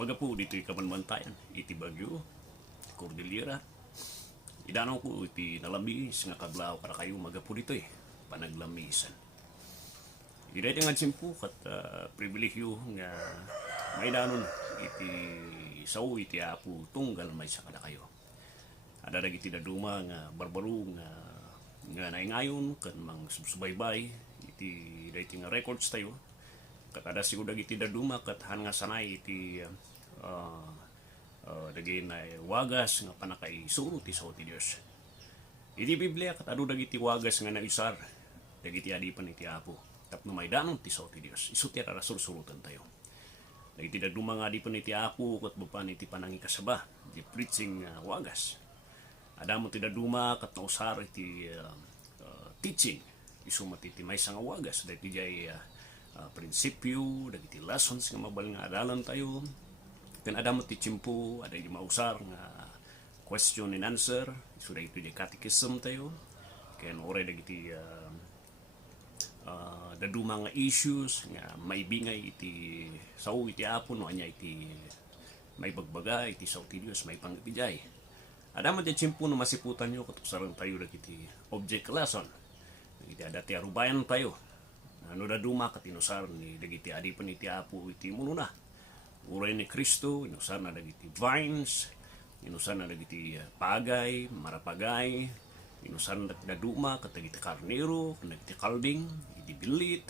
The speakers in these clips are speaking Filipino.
Baga po dito kamanbantayan, iti Bagyo, Cordillera. Idanaw ko iti nalamis nga kaglaw para kayo maga po dito panaglamisan. Ida iti nga simpo kat pribilehyo nga may danon iti sao iti apo tunggal may sa kada kayo. Ada dagiti daduma nga barbaro nga naingayon kan mang subsubaybay iti dagiti nga records tayo. Kat ada siguro dagiti daduma kat han nga sanay iti dagiti na wagas nga panakay suro ti sao ti Dios. Iti Biblia kat adu dagiti wagas nga naisar dagiti adipan iti apo tapno may danon ti sao ti Dios. Isu ti rasul-sulutan tayo. Dagiti daduma nga adipan iti apo kat bupan iti panangikasaba di preaching wagas. Ada mo ti daduma kat nausar iti teaching isu matiti may nga wagas dagiti jay prinsipyo, dagiti lessons nga mabal nga adalan tayo. Kan ada mo ti tiyempo, ada di mausar nga question and answer, isu dagiti di catechism tayo. Ken oray dagiti daduma nga issues nga maibingay iti sao iti apo no anya iti may bagbaga iti sao ti Dios may pangbigay. Ada mo ti tiyempo no masiputan nyo katusaran tayo dagiti object lesson. Dagiti adati arubayan tayo. Ano da duma katinusar ni dagiti adipan iti apo iti mununa. Uray ni Kristo, inusar na dagiti vines, inusar na dagiti pagay, marapagay, inusar na dagdaduma kat dagiti karnero, dagiti kalding, iti bilit,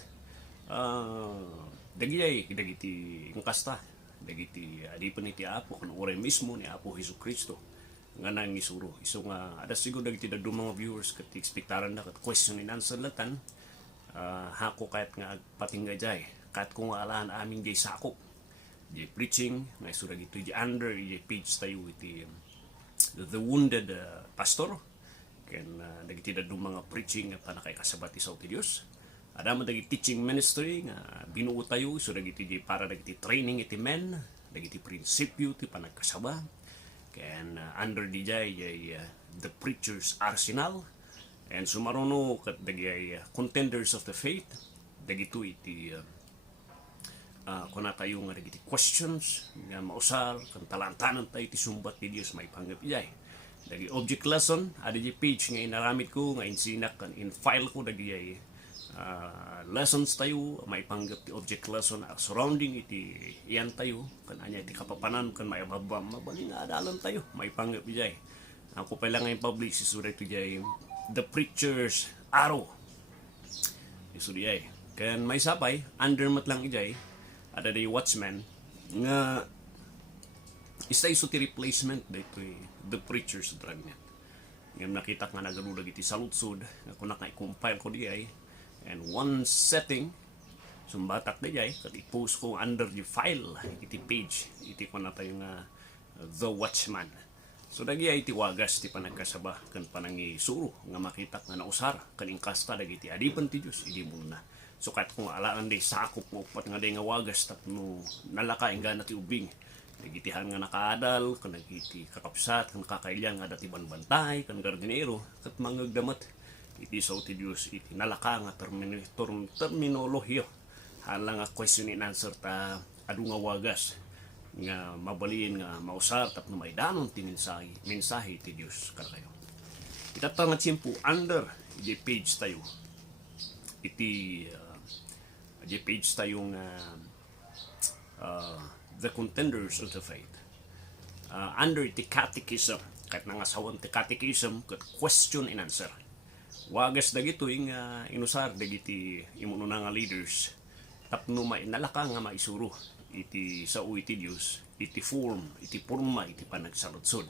dagiti ngkasta, dagiti adipan iti apo, kan uray mismo ni Apo Hesus Kristo. Nga nang isuro. Iso nga, ada siguro dagiti daduma mga viewers kat ekspektaran na kat question and answer latan, hako kahit nga patingga jay kahit kung alaan amin jay sakop jay preaching nga isura gito jay under jay page tayo iti the wounded pastor ken dagiti dadum mga preaching nga panakay kasabat ti sao ti Dios. Ada man dagiti teaching ministry nga binuo tayo isura gito jay para dagiti training iti men dagiti prinsipyo ti panagkasaba ken under di jay the preacher's arsenal. And sumaruno kat dagiti contenders of the faith dagito iti kuna tayo nga dagiti questions nga mausar kan talantanan tayo iti sumbat ti Dios may panggapijay. Dagiti object lesson ada di page nga inaramid ko nga insinak kan in file ko dagiti lessons tayo may panggap ti object lesson surrounding iti iyan tayo kan anya iti kapapanan kan may mabam mabaling adalan tayo may panggapijay. Ako pa lang ngayon publish isuray ito jay The Preacher's Arrow. Isu di ay. Kan may sapay, undermat lang ijay, ada day watchman, nga isa isu ti replacement dito The Preacher's Dragnet. Ngayon nakita nga nagaludag iti salutsud, kung naka-compile ko di ay, and one setting, sumbatak di ay, kat i-post ko under the file, iti page, iti ko na tayo nga The Watchman. So dagi ay tiwagas ti panagkasaba kan panangisuro nga makita nga nausar kaning kasta dagiti adipan ti Dios idi muna. So kat kung alaan day sakop mo pat nga day nga wagas tapno nalaka ingana ti ubing. Dagitihan nga nakaadal kan dagiti kakapsat kan kakailyan nga dati banbantay kan gardinero kat mangagdamat iti sao ti Dios iti nalaka nga terminolohiyo. Hala nga question and answer ta adu nga wagas nga mabalin nga mausar tapno may danon ti mensahe ti Dios kada kayo. Itata nga tiyempo under iti page tayo. Iti page tayo nga the contenders of the faith. Under iti catechism kahit nga sawan ti catechism kat question and answer. Wagas dagito nga inusar dagiti imuno nga leaders tapno may nalaka nga maisuro iti sao iti Dios iti form iti porma iti panagsaludsod.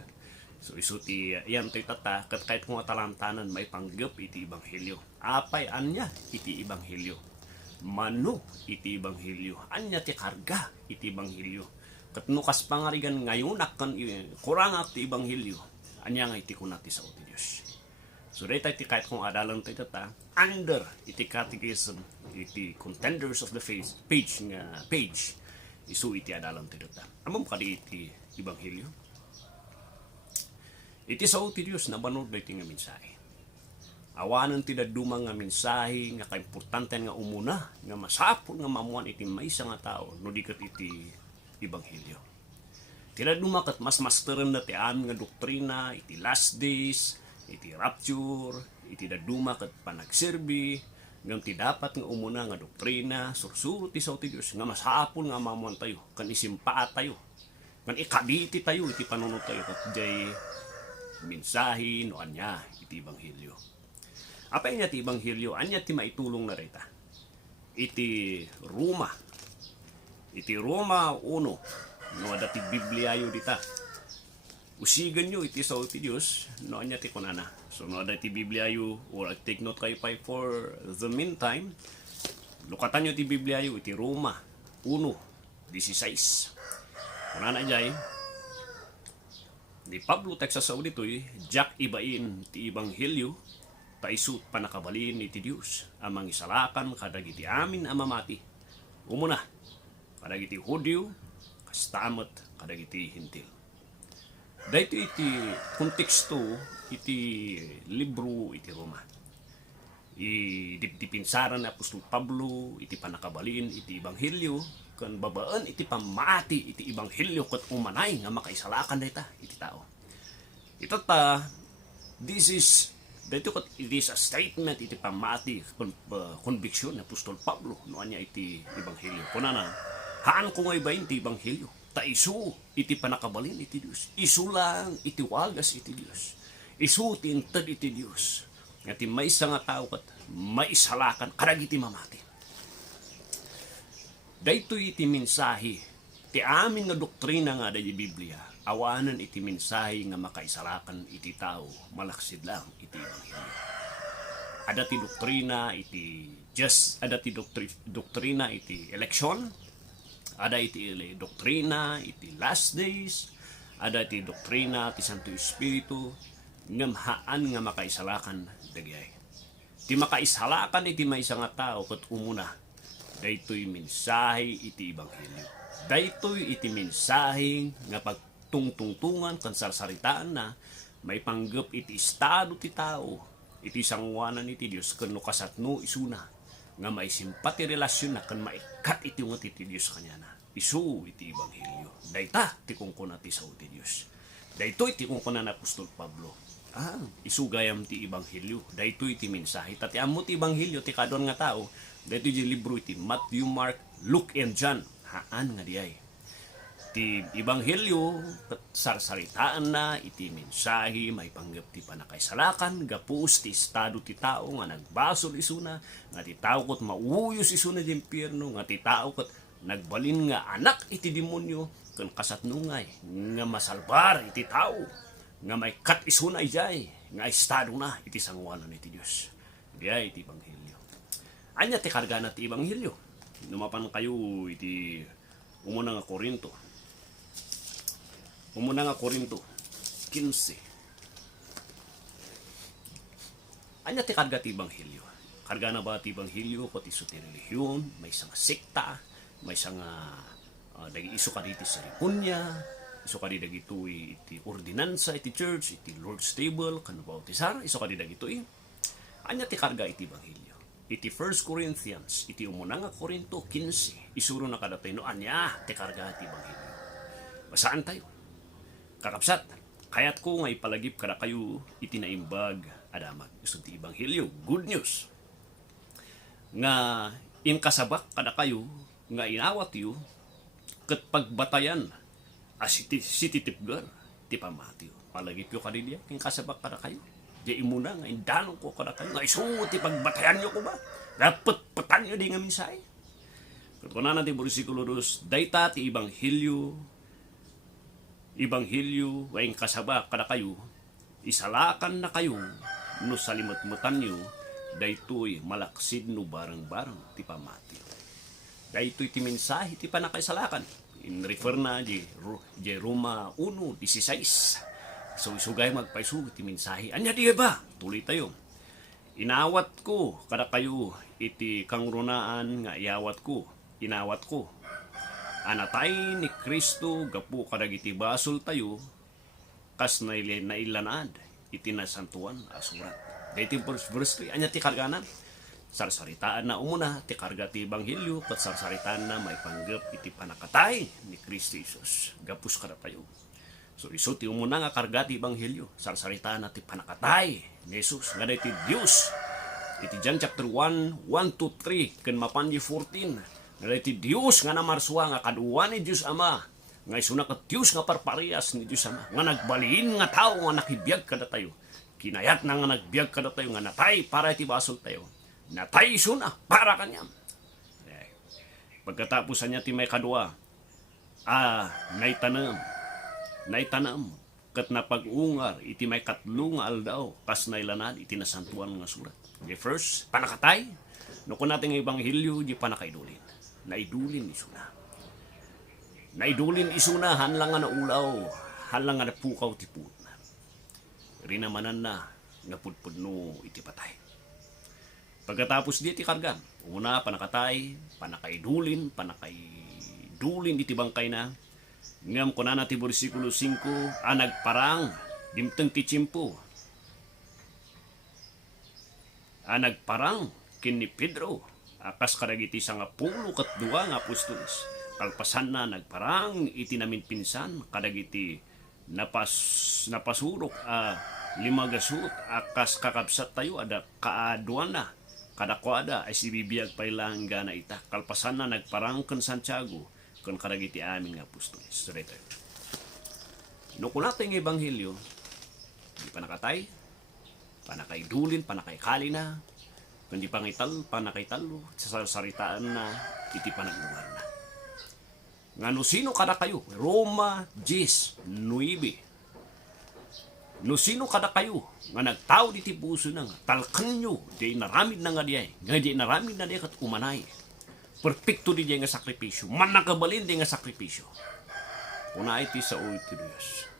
So isu ti yan ti tata kat kahit kung atalantanan may panggap iti ebanghelyo. Apay anya iti ebanghelyo. Mano iti ebanghelyo. Anya ti karga iti ebanghelyo. Kat nukas pangarigan ngayon akan kurangak ti ebanghelyo. Anya nga iti kunati sao ti Dios. So dayta iti kahit kung adalan ti tata under iti catechism iti contenders of the faith page isu iti adalan ti data. Amom kadi iti ebanghelyo. Iti sao ti Dios nabanod iti nga mensahe. Awanan ti daduma nga mensahe nga kaimportante nga umuna nga masapol nga mamuan iti maysa nga tao no diket iti ebanghelyo. Tila dumakat mas masteran na ti amin nga doktrina, iti last days, iti rapture, iti daduma kat panagserbi, ngam ti dapat nga umuna nga doktrina, sursuro ti sao ti Diyos, nga masapon nga mamuan tayo, kan isimpa tayo, kan ikabiti tayo, iti panunod tayo, kat jay mensahe no anya, iti Ebanghelyo. Apay niya ti Ebanghelyo, anya ti maitulong na rita. Iti Roma 1, no dati Bibliayo dita. Usigan nyo iti sao ti Diyos, no anya ti kunana. So no dati Bibliayo, or take note kayo pa for the meantime, lukatan nyo ti Bibliayo iti Roma 1:16. Kunana jay, ni Pablo Texas sa uditoy, jak ibain ti Ebanghelyo, taisut panakabalin iti Diyos, amang isalakan kadagiti amin amamati. Umuna, kadagiti Hudyo, kastamot kadagiti Hintil. Dahito iti konteksto iti libro iti Roma. Dipinsaran na Apostol Pablo iti panakabalin iti Ebanghelyo, kan babaan iti pamati iti Ebanghelyo kat umanay nga makaisalakan dayta iti tao. Ito it is a statement iti pamati conviction ni Apostol Pablo no anya iti Ebanghelyo. Kunana, haan ko ngay ba iti Ebanghelyo? Taisu iti panakabalin iti Diyos. Isu lang iti wagas iti Diyos. Isu ti inted iti Diyos. Nga ti maysa nga tao kat maisalakan karag iti mamati. Dayto iti mensahe ti amin nga doktrina nga da Biblia. Awanan iti mensahe nga makaisalakan iti tao. Malaksid lang iti Ebanghelyo. Ada ti doktrina iti doktrina iti election. Ada iti doktrina iti last days, ada iti doktrina ti Santo Espiritu, ngamhaan nga makaisalakan dagay. Ti makaisalakan iti maysa nga tao ket umuna, daytoy mensahe iti Ebanghelyo. Daytoy iti mensahe nga pagtungtungtungan kan sarsaritaan na may panggep iti estado ti tao, iti sangwanan iti Dios ken no kasatno isuna. Nga may simpati relasyon na kan maikat iti ungot iti Diyos kanya na. Isu iti Ebanghelyo. Dayta ti kungkuna ti sao ti Diyos. Dayto iti kungkuna na Apostol Pablo. Isu gayam ti Ebanghelyo. Dayto iti mensahe. Tati amo ti Ebanghelyo ti kadon nga tao. Dayto iti libro iti Matthew, Mark, Luke, and John. Haan nga diay. Ti Ebanghelyo sarsaritaan na iti mensahe may panggap ti panakaisalakan gapus ti estado ti tao nga nagbasol isuna nga ti tao ket mauyos isuna ti impyerno nga ti tao ket nagbalin nga anak iti demonyo ken kasatnungay nga masalbar iti tao nga may kat isuna ijay nga estado na iti sangwanan iti Dios. Diay iti Ebanghelyo. Anya ti karga na ti Ebanghelyo. Numapan kayo iti umuna nga Korinto 15. Anya ti karga ti Ebanghelyo. Karga na ba ti Ebanghelyo ko ti ti relihiyon, may isang sekta, may isang isu ka diti seremonya, isu ka diti iti ordinansa iti church, iti Lord's table, kanu bautisar, isu ka diti anya ti karga iti Ebanghelyo. Iti 1 Corinthians, iti umuna nga Korinto 15, isuro na kadatay no anya ti karga iti Ebanghelyo. Basaan tayo. Kakapsat, kayat ko nga ipalagip kada kayo itinaimbag adamat. Gusto ti Ebanghelyo, good news. Nga inkasabak kada kayo, nga inawat yu, ket pagbatayan, sititipgar, ti pamatiyo. Palagip yu kadidya, inkasabak kada kayo. Di imuna nga indanong ko kada kayo, nga isu ti pagbatayan yu ko ba? Dapat petan yu di nga minsay. Katunanan ti bersikulo 2, dayta ti Ebanghelyo wayng kasaba kada kayo, isalakan na kayo no salimot-mutan nyo, daytoy malaksid no barang-barang ti pamati. Daytoy ti mensahe ti panakaisalakan. In refer na di Roma 1:16. So isugay magpaisug ti mensahe. Anya di ba? Tuloy tayo. Inawat ko kada kayo iti kangrunaan nga iawat ko. Inawat ko. Anatay ni Kristo gapu kadagiti basol tayo kas nailanad iti nasantuan asurat. Dayto verse 3 anya ti karganan. Sarsaritaan na umuna ti karga ti Ebanghelyo ket sarsaritaan na may panggep iti panakatay ni Kristo Jesus. Gapus kada tayo. So isuti mo na nga kargati Ebanghelyo. Sarsarita na ti panakatay ni Jesus. Nga iti Diyos. Iti John chapter 1, 1-3, ken mapan 14. Nga iti Diyos nga namarswa nga kaduwa ni Diyos Ama. Nga isuna ka Diyos nga parparehas ni Diyos Ama. Nga nagbaliin nga tao nga nakibiyag kada tayo. Kinayat na nga nagbiag kada tayo nga natay para iti basol tayo. Natay isuna para kanyam. Pagkatapos niya ti may kadwa, naitanam, kat napag-ungar, iti may katlong aldaw, kas nailanad, iti nasantuan nga surat. The first, panakatay, no kung natin ang Ebanghelyo, di panakaidulin. Naidulin isuna. Naidulin isuna, hanlang nga naulaw, hanlang nga napukaw ti putna. Rinamanan na, napudpudno iti patay. Pagkatapos di iti kargan, una panakatay, panakaidulin iti bangkay na. Ngam ko na ti versikulo 5, nagparang, dimteng ti tiyempo. Nagparang, kin ni Pedro, akas karagiti sa nga 10 kat 2 nga apostoles. Kalpasan na nagparang, iti namin pinsan, kadagiti napasurok, 5 gasut, akas kakabsat tayo, ada kaaduan na. Kadakwada ay si bibiyag pailang gana ita. Kalpasan na nagparang kan Santiago kan karagiti aming apostoles. So dito. No kung natin ang Ebanghelyo, di panakatay, panakaidulin, panakaikali na, kundi panakaitalo, sasaritaan na, iti panag-uwan na. Ngano sino kada kayo? Roma 10:9. No sino kada kayo nga nagtao diti puso na nga talkan nyo di naramid na nga diay nga di naramid na diay kat umanay perfecto di diay nga sakripisyo man nakabalin di nga sakripisyo una iti sa o iti Diyos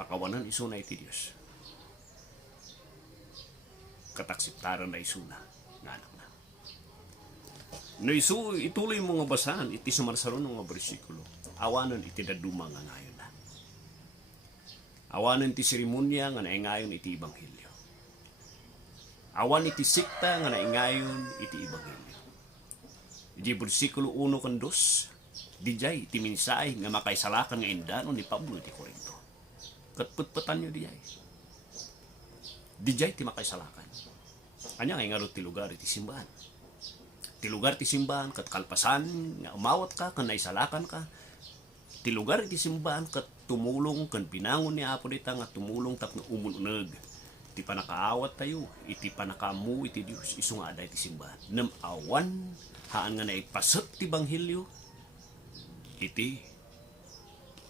pakawanan iso na iti Diyos kataksiptaran na iso na anak na no iso ituloy mo nga basahan iti sumarsaron nga bersikulo awanan iti daduma nga ngayon. Awanan ti seremonya nga naingayon iti Ebanghelyo. Awan iti sikta nga naingayon iti Ebanghelyo. Iti bersikulo 1 kan 2, dijay iti minsay nga makaisalakan nga indano ni Pablo iti Corinto. Katputputan nyo dijay. Dijay ti makaisalakan. Anya nga ingaro ti lugar iti simbahan. Ti lugar ti simbahan kat kalpasan nga umawat ka kan naisalakan ka. Ti lugar iti simbahan kat tumulong kan pinangon ni Apo dita nga tumulong tapno umununeg. Iti panakaawat tayo, iti panakamu iti Dios isu nga ada iti simbahan. Nem awan haan nga naipasat ti Ebanghelyo iti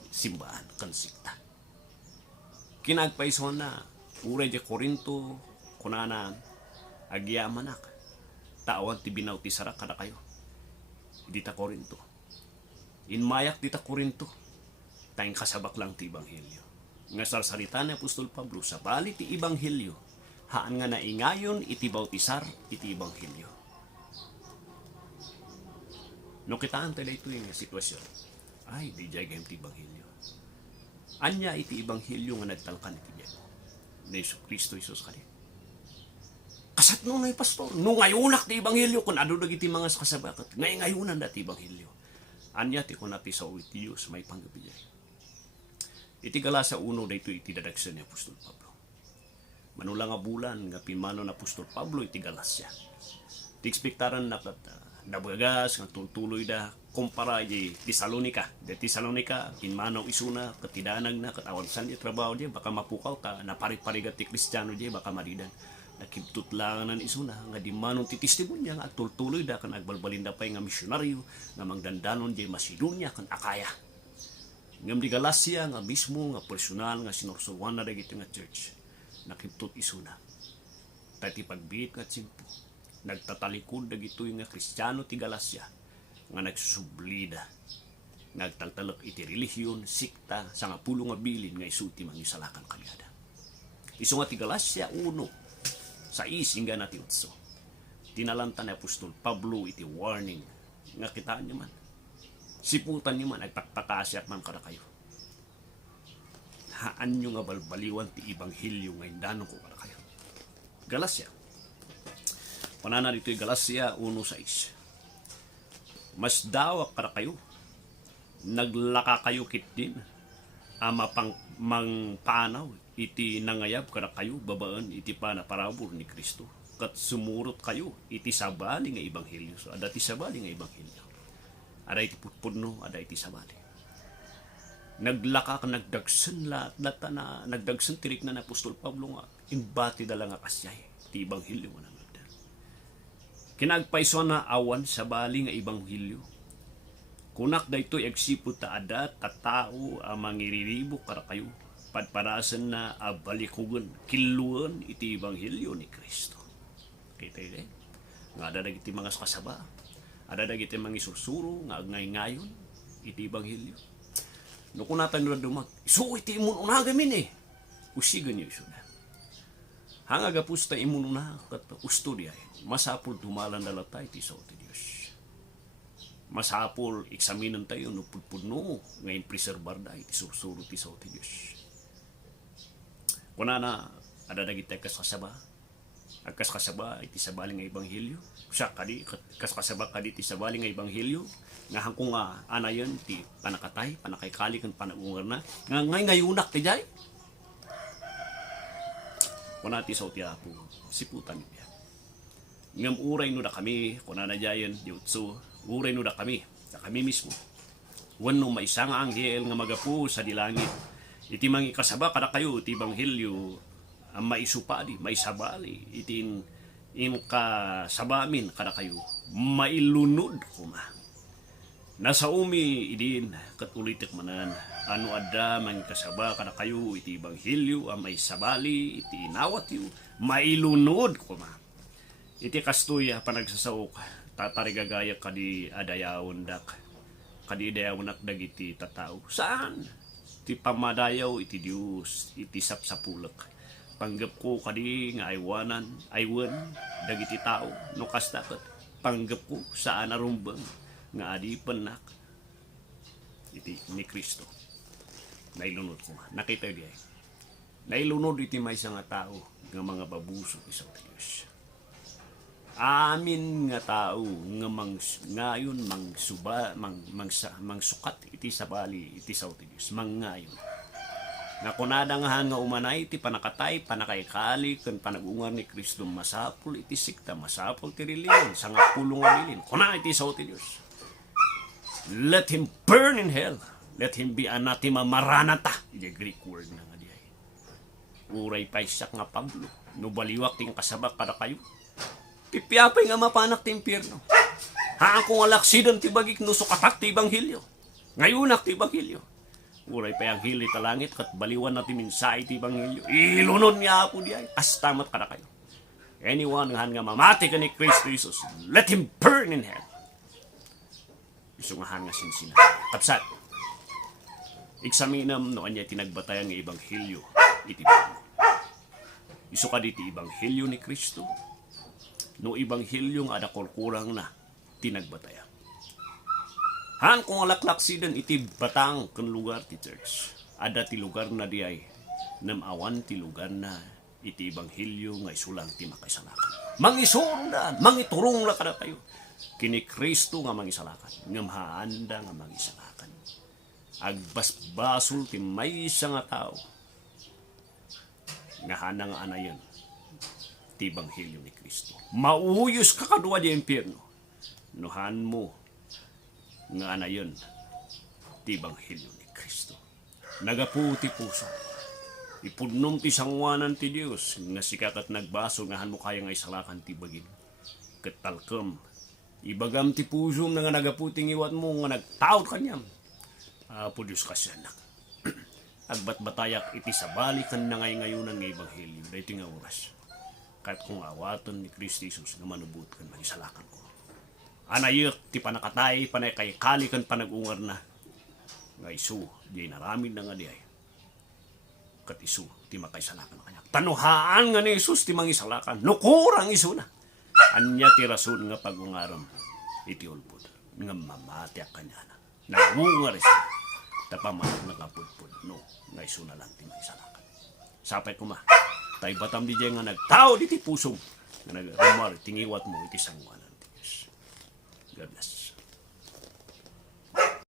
simbahan kan sikta. Kinagpaison na uray di Corinto kunana agyamanak. Tawan ti binaw ti sarak kada kayo. Dita Corinto. Inmayak dita Corinto. Tayong kasabak lang ti Ebanghelyo. Nga sarsalita ni Apostol Pablo sa bali ti Ebanghelyo, haan nga naingayon iti bautisar iti Ebanghelyo. No kitaan tayo ito yung sitwasyon, ay di jay gayam ti Ebanghelyo. Anya iti Ebanghelyo nga nagtalkan iti diyan. Na Yesu Kristo Jesus kani. Kasat no na pastor, no ngayunak ti Ebanghelyo kun adu dagiti mga kasabakat, ngayunan dati Ebanghelyo. Anya ti kunati sa iti Dios may panggabiyay. Iti Galacia 1 dayto iti dadagsen ni Apostol Pablo. Manula nga bulan nga pinmano na Apostol Pablo iti Galacia. Ti ekspektaran na nabagas nga tutuloy da kumpara iti Tesalonica. Di Tesalonica pinmano isuna katidanag na katawansan di trabaho di baka mapukaw ka napari-parigat ti Kristiyano di baka maridan. Nakimtutlangan isuna nga di manong ti testimonya nga tultuloy da kan agbalbalin da pay nga misyonaryo nga mangdandanon di Macedonia kan Akaya. Ngam di Galacia nga mismo nga personal nga sinorsuwan na dagiti nga church nakimtut isuna. Tati pagbiit nga tsimpo nagtatalikod dagitoy nga Kristiyano ti Galacia nga nagsusublida nagtaltalak iti relihiyon sikta sa nga pulo nga bilin nga isuti mangisalakan kalyada. Isu nga ti Galacia 1 sa hingga na ti 8. Tinalanta ni Apostol Pablo iti warning nga kitaan niyo man. Siputan nyo man, nagpagpakasyak man kada kayo. Haan nyo nga balbaliwan ti Ebanghelyo nga indano ko kada kayo. Galacia. Panana dito yung Galacia 1:6. Mas dawak kada kayo. naglaka kayo kit din ama pang mangpanaw iti nangayab kada kayo babaan iti panaparabor ni Kristo kat sumurot kayo iti sabali nga ebanghelyo. So ada ti sabali nga ebanghelyo, ada iti putpudno, ada iti sabali. Naglaka ka nagdagsen lahat na nagdagsen tirik na Apostol Pablo nga imbati dala nga kasyay ti ebanghelyo nga nangagda. Kinagpaiso na awan sabali nga ebanghelyo. Kunak daytoy agsipud ta adat ta tao ang mangiriribok para kayo padparasan na abalikugon kiluan iti ebanghelyo ni Kristo. Kita ide nga ada dagiti mga kasaba, ada dagiti mga isusuro nga agnay-ngayon iti ebanghelyo. No kunatan ra dumag isu iti imun unagamin usigan niyo isu na hanga gapus ta imun una kat ustudya masapul dumalan dalatay ti so ti Dios. Masapul eksaminan tayo no pudpudno ngayon preserbar da iti susuro ti so ti Dios. Kunana ada dagiti kasaba iti sabali nga ebanghelyo siya kadi kasaba kadi ti sabali nga ebanghelyo nga hangkong anayon ti panakatay panakaykali ken panagungar na nga ngayunak ti jay kunati sa ti Apo siputan niya ngam uray no da kami kunana jayon di utso uray no da kami mismo wenno maisang anghel nga magapu sa dilangit iti mangi kasaba kada kayo ti ebanghelyo ang maisupadi maisabali itin kasabamin kada kayo mailunod kuma nasa umi idin katulitik manan ano adda man kasaba kada kayo iti ebanghelyo ang maisabali iti inawat yu mailunod kuma iti kastoy panagsasaok tatarigagaya kadi adayawon dak kadi adayawon dagiti tatao saan ti pamadayaw iti Dios iti sapsapulek panggap ko kadi nga aywan dagiti tao no kasdaket panggap ko saan arumbang nga adi penak iti ni Kristo nailunod ko nakita di ay nailunod iti maysa nga tao nga mga babuso isaw ti Dios amin nga tao nga ngayon mangsukat iti sabali iti saw ti Dios mangayon na kunada nga umanay ti panakatay panakaykali ken panagungar ni Kristo masapul iti sikta masapul ti rilin sanga pulong nga rilin kuna iti saw ti Dios. Let him burn in hell, let him be anathema maranatha iti Greek word na nga diay uray paysak nga Pablo no baliwak ting kasabak kada kayo pipiapay nga mapanak ti impyerno haan kung alaksidon ti bagik no sukatak ti ebanghelyo ngayunak ti ebanghelyo uray pa ang hili talangit kat baliwan natin minsay ti ebanghelyo ilunod niya po diay astamat kada kayo anyone nga mamati ka ni Kristo Jesus let him burn in hell isungahan nga sinsina tapsat eksaminam no anya tinagbatay nga ebanghelyo iti Bible isu ka diti ebanghelyo ni Kristo no ebanghelyo nga ada kurang na tinagbataya han kung alaklaksiden iti batang ken lugar ti church ada ti lugar na diay namawan ti lugar na iti ebanghelyo nga isulang ti makaisalakan mangisurdan mangiturong la kada kayo kini Kristo nga mangisalakan ngem haanda nga mangisalakan agbasbasul ti maysa nga tao nga hana nga anayon ti ebanghelyo ni Kristo mauyos ka kadwa di impyerno nuhan mo nga anayon ti ebanghelyo ni Kristo nagaputi puso ipudnom ti sangwanan ti Dios nga sikakat nagbaso nga hanmo kaya nga isalakan ti bagin ket talkem ibagam ti puso nga nagaputing iwat mo nga nagtaod kanyam Apo Dios kasyanak agbatbatayak iti sabali kan nangay ngayunan nga ebanghelyo dayti nga oras kahit kung awaton ni Kristo Jesus nga manubot kan magisalakan ko anayot ti panakatay panay kay kali kan panagungar na nga isu di naramid na nga diay kat isu ti makaisalakan na kanya tanuhaan nga ni Jesus ti mangisalakan no kurang isu na anya ti rason nga pagungaram iti ulpod nga mamati kanya na nagungar isu tapamanag na kapudpud no nga isu na lang ti mangisalakan sapay kuma tay batam di nga nagtao di ti pusong nga nagrumar tingiwat mo iti sangwanan ti Diyos. God bless.